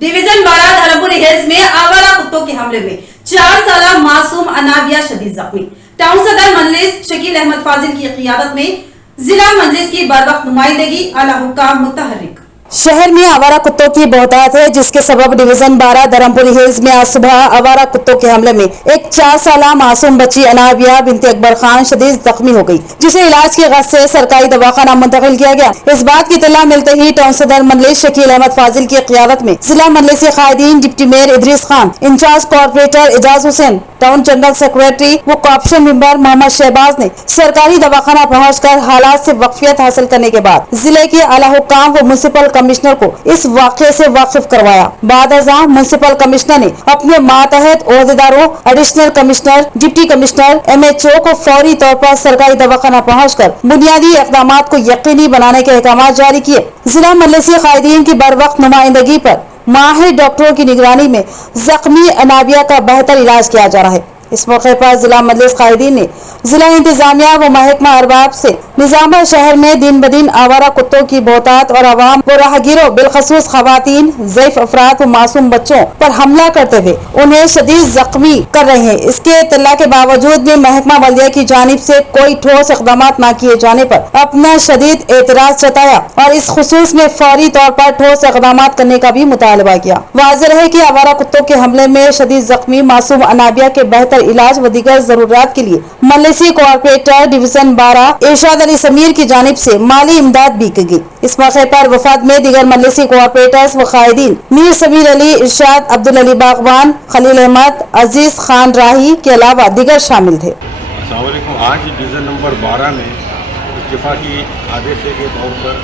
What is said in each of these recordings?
Division 12 Dharmapuri hills में आवारा कुत्तों के हमले में 4 साला मासूम अनाबिया शदीद जख्मी। टाउन सदर मजलिस शकील अहमद फाजिल की क़ियादत में जिला मजलिस की बरवक्त नुमाइंदगी आला हुक्काम मुतहर्रिक। शहर में आवारा कुत्तों की बहुतायत है, जिसके सबब डिवीजन 12 धर्मपुरी हिल्स में आज सुबह आवारा कुत्तों के हमले में एक 4 साला मासूम बच्ची अनाबिया बिनते अकबर खान शदीद जख्मी हो गई, जिसे इलाज की गरज से सरकारी दवाखाना मुंतकिल किया गया। इस बात की इत्तला मिलते ही टाउन सदर मजलिस शकील अहमद फाजिल की क़ियादत में जिला मजलिसी कायदीन, deputy mayor Idris Khan, incharge corporator Ejaz Hussain, town general secretary व कॉर्पोरेशन मेंबर मोहम्मद शहबाज ने सरकारी दवाखाना पहुंचकर हालात से वाकफियत हासिल करने के बाद जिले के आला हुक्काम व म्युनिसिपल कमिश्नर को इस वाक़े से वाकिफ करवाया। बाद अज़ां म्युनिसिपल कमिश्नर ने अपने मातहत ओहदेदारों, additional commissioner, deputy commissioner, MHO को फौरी तौर पर सरकारी दवाखाना पहुंचकर बुनियादी इक़दाम को यकीनी बनाने के अहकाम जारी किए। जिला मजलिसी कायदीन की बरवक्त नुमाइंदगी पर माहिर डॉक्टरों की निगरानी में जख्मी अनाबिया का बेहतर इलाज किया जा रहा है। इस मौके पर जिला मजलिस कायदीन ने जिला इंतजामिया व महकमा अरबाब से निजाम शहर में दिन ब दिन आवारा कुत्तों की बहुतात और आवाम व राहगीरों बिलखसूस खवातीन, ज़ईफ अफराद व मासूम बच्चों पर हमला करते हुए उन्हें शदीद जख्मी कर रहे हैं। इसके इत्तला के बावजूद भी महकमा बल्दिया की जानिब से कोई ठोस इक़दाम न किए जाने पर अपना शदीद एतराज जताया और इस खुसूस में फौरी तौर पर ठोस इक़दाम करने का भी मुतालबा किया। वाज़ेह है कि आवारा कुत्तों के हमले में शदीद जख्मी मासूम अनाबिया के बेहतर इलाज व दीगर जरूरियात के लिए मजलिसी कॉर्पोरेटर डिवीजन 12 इरशाद अली समीर की जानिब से माली इमदाद भी की गई। इस मौके पर वफाद में दीगर मजलिसी कॉर्पोरेटर्स व कायदीन मीर समीर अली, इरशाद, अब्दुल अली बागवान, खलील अहमद, अजीज खान राही के अलावा दीगर शामिल थे। आज डिवीजन नंबर 12 में इत्तेफाकी आदेश के तौर पर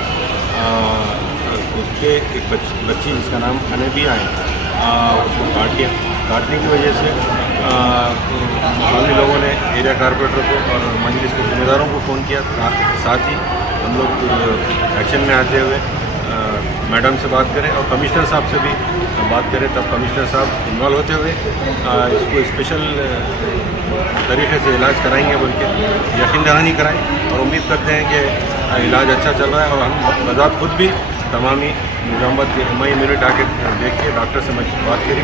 उसके एक बच्ची जिसका नाम अनाबिया है उसको काटने की वजह से मकामी लोगों ने एरिया कारपोरेटर को और मजलिस के जिम्मेदारों को फ़ोन किया। साथ ही हम लोग एक्शन में आते हुए मैडम से बात करें और कमिश्नर साहब से भी बात करें, तब कमिश्नर साहब इन्वॉल्व होते हुए इसको स्पेशल तरीके से इलाज कराएंगे बोल के यकीन दहानी कराएं और उम्मीद करते हैं कि इलाज अच्छा चल रहा है। और हम बजात खुद भी तमामी निजामत के MI यूनिट आके देख के डॉक्टर से बात करी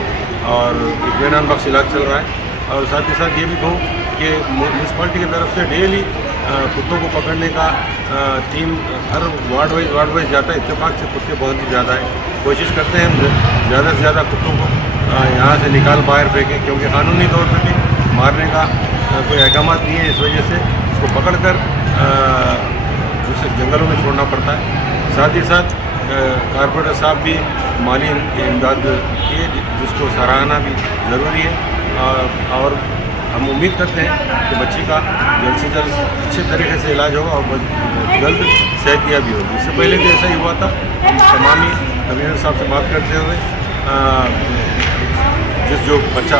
और इत्मीनान बख्श इलाज चल रहा है। और साथ ही साथ ये भी कहूँ कि म्यूनसिपाल्टी की तरफ से डेली कुत्तों को पकड़ने का टीम हर वार्ड वाइज जाता है। इत्तेफाक से कुत्ते बहुत ही ज़्यादा है, कोशिश करते हैं हम ज़्यादा से ज़्यादा कुत्तों को यहाँ से निकाल बाहर फेंकें, क्योंकि कानूनी तौर पर भी मारने का कोई अहकाम नहीं है। इस वजह से इसको पकड़ कर दूसरे जंगलों में छोड़ना पड़ता है। साथ ही साथ कारपोरेटर साहब भी माली इमदाद किए, जिसको सराहना भी ज़रूरी है। और हम उम्मीद करते हैं कि बच्ची का जल्द से जल्द अच्छे तरीके से इलाज होगा और जल्द सेहतियाबी होगी। इससे पहले भी ऐसा ही हुआ था। हम तमामी कमिश्नर साहब से बात करते हुए जो बच्चा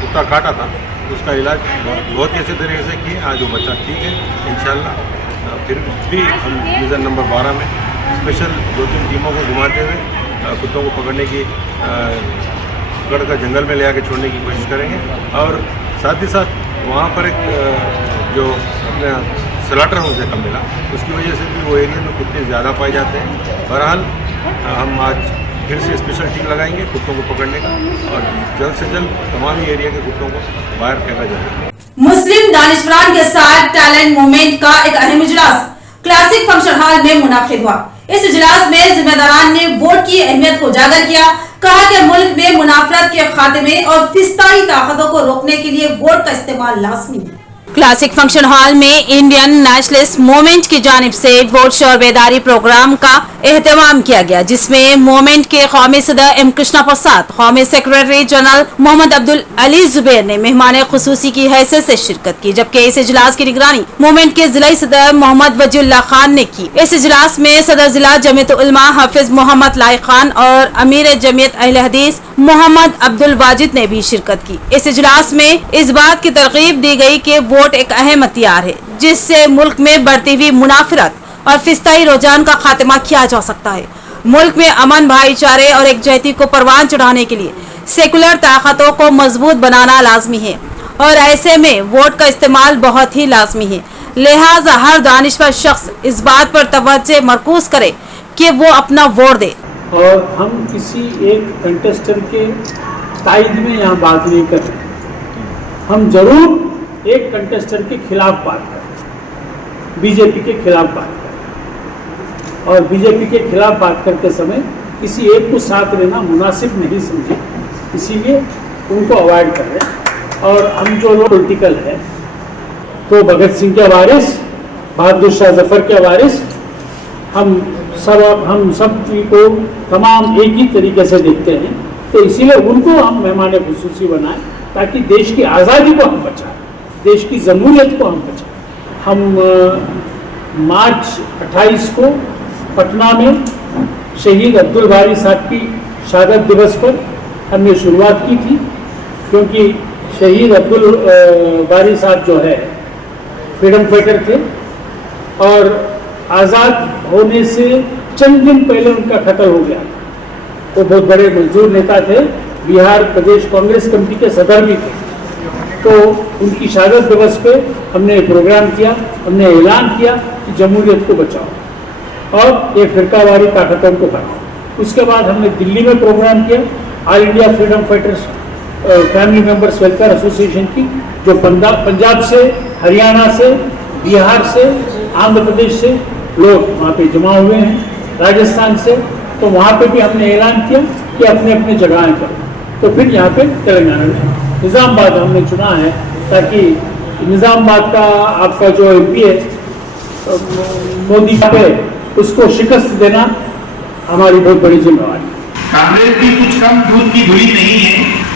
कुत्ता काटा था उसका इलाज बहुत ही अच्छे तरीके से किए। आज वो बच्चा ठीक है इंशाल्लाह। फिर भी हम डिवीज़न नंबर 12 में स्पेशल 2-3 टीमों को घुमाते हुए कुत्तों को पकड़ने की पकड़ कर जंगल में ले आके छोड़ने की कोशिश करेंगे। और साथ ही साथ वहाँ पर एक जो अपने स्लॉटर हाउस है कम मिला, उसकी वजह से भी वो एरिया में कुत्ते ज़्यादा पाए जाते हैं। बहरहाल हम आज फिर से स्पेशल टीम लगाएंगे कुत्तों को पकड़ने का और जल्द से जल्द तमाम एरिया के कुत्तों को बाहर फेंका जाएगा। मुस्लिम दानिशवरान के साथ टैलेंट मूवमेंट का एक अहम इजलास क्लासिक फंक्शन हॉल में मुनाकिद हुआ। इस इजलास में जिम्मेदारान ने वोट की अहमियत को उजागर किया। कहा कि मुल्क में मुनाफरत के खात्मे और फिस्ताई ताकतों को रोकने के लिए वोट का इस्तेमाल लाजमी है। क्लासिक फंक्शन हॉल में इंडियन नेशनलिस्ट मूवमेंट की जानिब से वोट शोर बेदारी प्रोग्राम का एहतमाम किया गया, जिसमें मूवमेंट के कौमी सदर M कृष्णा प्रसाद, कौमी सेक्रेटरी जनरल मोहम्मद अब्दुल अली जुबैर ने मेहमान खुसूसी की हैसियत से शिरकत की, जबकि इस इजलास की निगरानी मूवमेंट के जिला सदर मोहम्मद वजीउल्लाह खान ने की। इस इजलास में सदर जिला जमीयत उलमा हाफिज मोहम्मद लाइक खान और अमीर जमीयत अहले हदीस मोहम्मद अब्दुल वाजिद ने भी शिरकत की। इस इजलास में इस बात की तरगीब दी गई कि वोट एक अहम हथियार है, जिससे मुल्क में बढ़ती हुई मुनाफरत और फिस्ताई रुझान का खात्मा किया जा सकता है। मुल्क में अमन, भाईचारे और एकजुहती को परवान चढ़ाने के लिए सेकुलर ताकतों को मजबूत बनाना लाजमी है और ऐसे में वोट का इस्तेमाल बहुत ही लाजमी है। लिहाजा हर दानिशवर शख्स इस बात पर तवज्जो मरकूज करे कि वो अपना वोट दे। और हम किसी एक कंटेस्टेंट के तायद में यहाँ बात नहीं कर रहे। हम जरूर एक कंटेस्टेंट के खिलाफ बात कर रहे हैं, बीजेपी के खिलाफ बात कर रहे हैं, और बीजेपी के खिलाफ बात करते समय किसी एक को साथ लेना मुनासिब नहीं समझे, इसीलिए उनको अवॉइड कर रहे हैं। और हम जो लोग पॉलिटिकल है तो भगत सिंह के वारिस, बहादुर शाह जफर के वारिस, हम सब को तमाम एक ही तरीके से देखते हैं, तो इसीलिए उनको हम मेहमान खुसूसी बनाएं ताकि देश की आज़ादी को हम बचाएं, देश की जमहूरियत को हम बचाएं। हम मार्च 28 को पटना में शहीद अब्दुल बारी साहब की शहादत दिवस पर हमने शुरुआत की थी, क्योंकि शहीद अब्दुल बारी साहब जो है फ्रीडम फाइटर थे और आज़ाद होने से चंद दिन पहले उनका कत्ल हो गया। वो बहुत बड़े मजदूर नेता थे, बिहार प्रदेश कांग्रेस कमेटी के सदर भी थे। तो उनकी शहादत दिवस पे हमने प्रोग्राम किया, हमने ऐलान किया कि जमहूरियत को बचाओ और ये फिरकावारी ताकतों को हटाओ। उसके बाद हमने दिल्ली में प्रोग्राम किया, all India freedom fighters family members welfare association की, जो पंजाब से, हरियाणा से, बिहार से, आंध्र प्रदेश से लोग वहाँ पे जमा हुए हैं, राजस्थान से। तो वहाँ पे भी हमने ऐलान किया कि अपने अपने जगहें करो। तो फिर यहाँ पे तेलंगाना में निज़ामाबाद हमने चुना है, ताकि निज़ामाबाद का आपका जो MP है मोदी पे, उसको शिकस्त देना हमारी बहुत बड़ी जिम्मेवारी है। कांग्रेस भी कुछ कम दूध की धुरी नहीं है,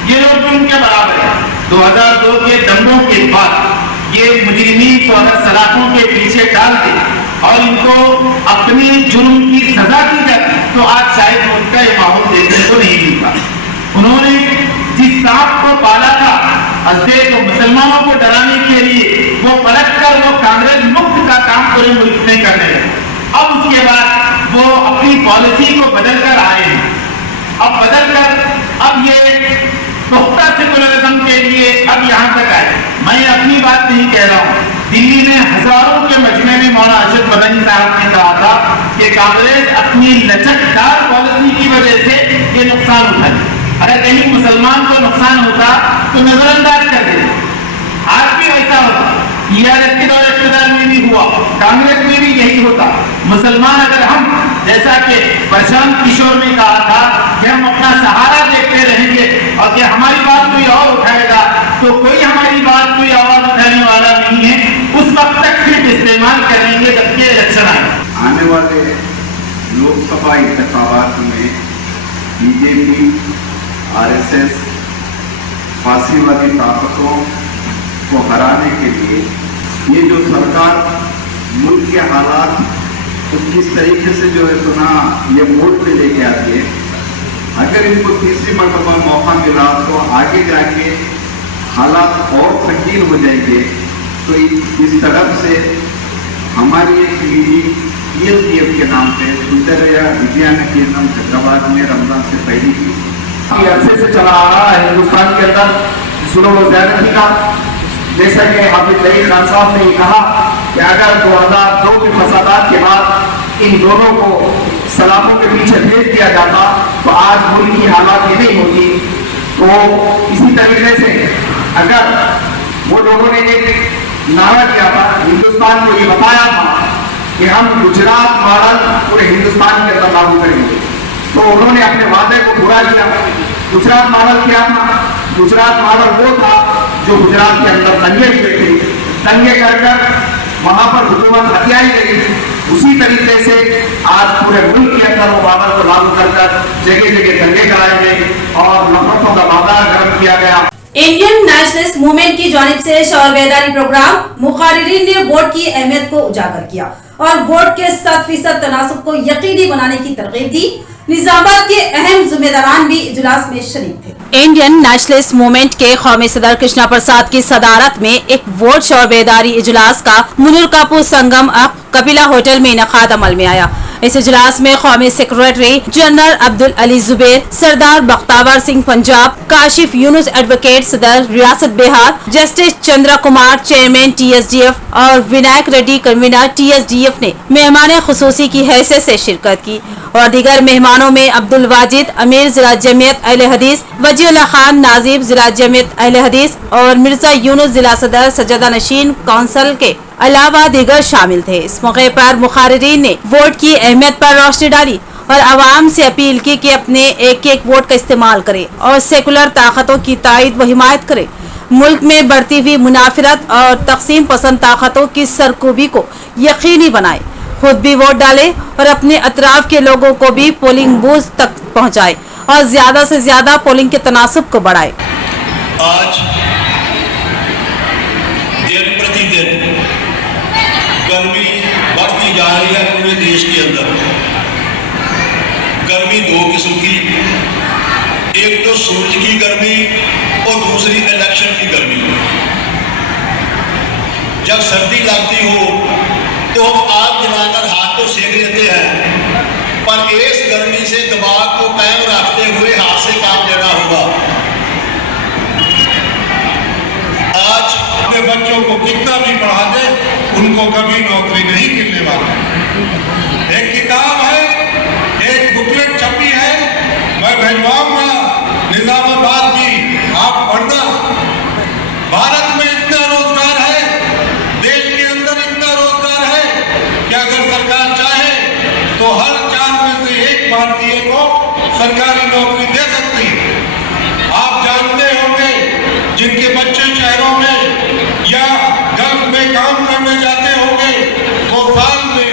ये लोग भी उनके बराबर है। 2002 के दंगों के बाद ये मुजरिमीन को अगर सलाखों के पीछे डाल दे और इनको अपने जुर्म की सजा दी जाती तो आज शायद उनका ये माहौल देखने को नहीं मिलता। उन्होंने जिस सांप को पाला था अजदे को मुसलमानों को डराने के लिए, वो पलट कर वो कांग्रेस मुक्त का काम पूरे मुल्क में करने लगे। अब उसके बाद वो अपनी पॉलिसी को बदल कर आए हैं। अब बदलकर अब ये पुख्ता सेकुलरिज्म के लिए अब यहाँ तक आए। मैं अपनी बात नहीं कह रहा हूँ, दिल्ली में हजारों के मजमे में मौलाना अरशद मदनी साहब ने कहा था कि कांग्रेस अपनी लचकदार पॉलिसी की वजह से ये नुकसान उठाए। अगर कहीं मुसलमान को नुकसान होता तो नजरअंदाज कर देते। आज भी ऐसा होता, TRS के दौर इक़्तिदार में भी हुआ, कांग्रेस में भी यही होता। मुसलमान अगर हम, जैसा कि प्रशांत किशोर ने कहा था कि हम अपना सहारा देखते रहेंगे और कि हमारी बात कोई और उठाएगा, तो कोई हमारी बात कोई आवाज उठाने वाला नहीं है। उस वक्त तक सिर्फ इस्तेमाल करेंगे जबकि इलेक्शन आए। आने वाले लोकसभा इंतखाबात में BJP, RSS, फांसीवादी ताकतों को हराने के लिए ये जो सरकार मुल्क के हालात तो किस तरीके से जो है तो ना ये मोड़ पे लेके आती है, अगर इनको तीसरी मरतबा मौका मिला तो आगे जाके हालात और संगीन हो जाएंगे। तो इस तरफ से हमारी एक पीढ़ी PLTF के नाम पे सुंदरया विज्ञान केंद्र हैदराबाद में रमजान से पहले की अरसे से चला आ रहा है हिंदुस्तान के अंदर जुल्म व ज़्यादती का। जैसा कि हाफिज ज़हीर खान साहब ने कहा कि अगर 2002 के फसादात के बाद इन दोनों को सलाखों के पीछे भेज दिया जाता तो आज मुल्क की हालात ये नहीं होती। तो इसी तरीके से अगर वो लोगों ने एक नारा दिया था, हिंदुस्तान को ये बताया था कि हम गुजरात मॉडल पूरे हिंदुस्तान के अंदर लागू करेंगे, तो उन्होंने अपने वादे को पूरा किया। गुजरात मॉडल क्या था? गुजरात मॉडल वो था जो गुजरात के अंदर दंगे हुए थे, दंगे कर वहां पर हुकूमत हथियाई गई। उसी तरीके से आज पूरे मुल्क के अंदर वो मॉडल को लागू कर जगह जगह दंगे कराए गए और नफरतों का बाजार गर्म किया गया। इंडियन नेशनलिस्ट मूवमेंट की जानिब से शौर बेदारी प्रोग्राम मुखारिरीन ने वोट की अहमियत को उजागर किया और वोट के 100% तनासुब को यकीनी बनाने की तरगीब दी। निजामाबाद के अहम जिम्मेदारान भी इजलास में शरीक थे। इंडियन नेशनलिस्ट मूवमेंट के कौमी सदर कृष्णा प्रसाद की सदारत में एक वोट शौर बेदारी इजलास का मुनरकापू संगम कपिला होटल में इनकाद अमल में आया। इस इजलास में कौमी सेक्रेटरी जनरल अब्दुल अली जुबैर, सरदार बख्तावर सिंह पंजाब, काशिफ यूनुस एडवोकेट सदर रियासत Bihar, justice Chandra Kumar chairman TSDF और विनायक रेड्डी कन्वीनर TSDF ने मेहमान खुसूसी की हैसियत से शिरकत की और दीगर मेहमानों में अब्दुल वाजिद अमीर जिला जमीयत अहले हदीस, वजीउल्लाह खान नाजिब जिला जमीयत अहले हदीस और मिर्जा यूनुस जिला सदर सज्जदा नशीन काउंसिल के अलावा दीगर शामिल थे। इस मौके पर मुखारिरीन ने वोट की अहमियत पर रोशनी डाली और आवाम से अपील की कि अपने एक एक वोट का इस्तेमाल करें और सेकुलर ताकतों की तायद व हिमायत करें। मुल्क में बढ़ती हुई मुनाफिरत और तकसीम पसंद ताकतों की सरकूबी को यकीनी बनाए, खुद भी वोट डालें और अपने अतराफ के लोगों को भी पोलिंग बूथ तक पहुँचाए और ज्यादा से ज्यादा पोलिंग के तनासुब को बढ़ाए। आज दिन प्रतिदिन गर्मी बढ़ती जा रही है पूरे देश के अंदर। गर्मी दो किस्म की, एक तो सूरज की गर्मी और दूसरी इलेक्शन की गर्मी। जब सर्दी लगती हो तो हम आग जलाकर हाथ तो सेक लेते हैं, पर इस गर्मी से दिमाग को कायम रखते हुए हाथ से काम लेना होगा। आज अपने बच्चों को कितना भी पढ़ा दे, उनको कभी नौकरी नहीं मिलने वाली। एक किताब है, एक बुकलेट छपी है, मैं भिजवाऊंगा निजामाबाद की, आप पढ़ना। भारत में इतना रोजगार है, देश के अंदर इतना रोजगार है कि अगर सरकार चाहे तो हर 4 में से 1 भारतीय को सरकारी नौकरी दे सकती है। आप जानते होंगे जिनके बच्चे शहरों में या गल्फ में काम करने जाते होंगे, वो साल में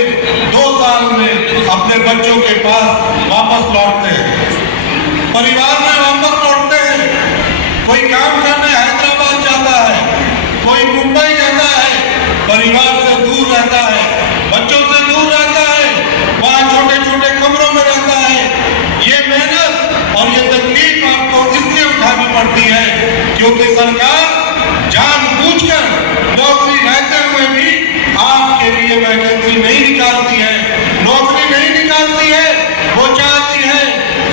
2 साल में अपने बच्चों के पास वापस लौटते हैं, परिवार में वापस लौटते हैं। कोई काम करने हैदराबाद जाता है, कोई मुंबई जाता है, परिवार से दूर रहता है, बच्चों से दूर रहता है, वहाँ छोटे छोटे कमरों में रहता है। ये मेहनत और ये तकलीफ आपको इसलिए उठानी पड़ती है क्योंकि सरकार जानबूझकर नौकरी रहते हुए भी आपके लिए वैकेंसी नहीं निकालती है, नौकरी नहीं निकालती है। वो चाहती है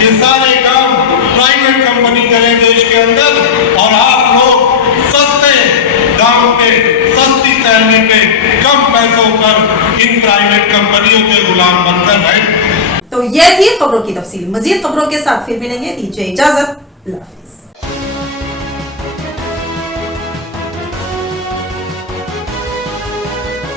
कि सारे काम प्राइवेट कंपनी करे देश के अंदर और आप लोग सस्ते दाम पे, सस्ती सैलरी पे, कम पैसों पर इन प्राइवेट कंपनियों के गुलाम बनकर रहे। तो ये थी खबरों की तफसील। मजीद खबरों के साथ फिर मिलेंगे। दीजिए इजाजत। अल्लाह हाफिज।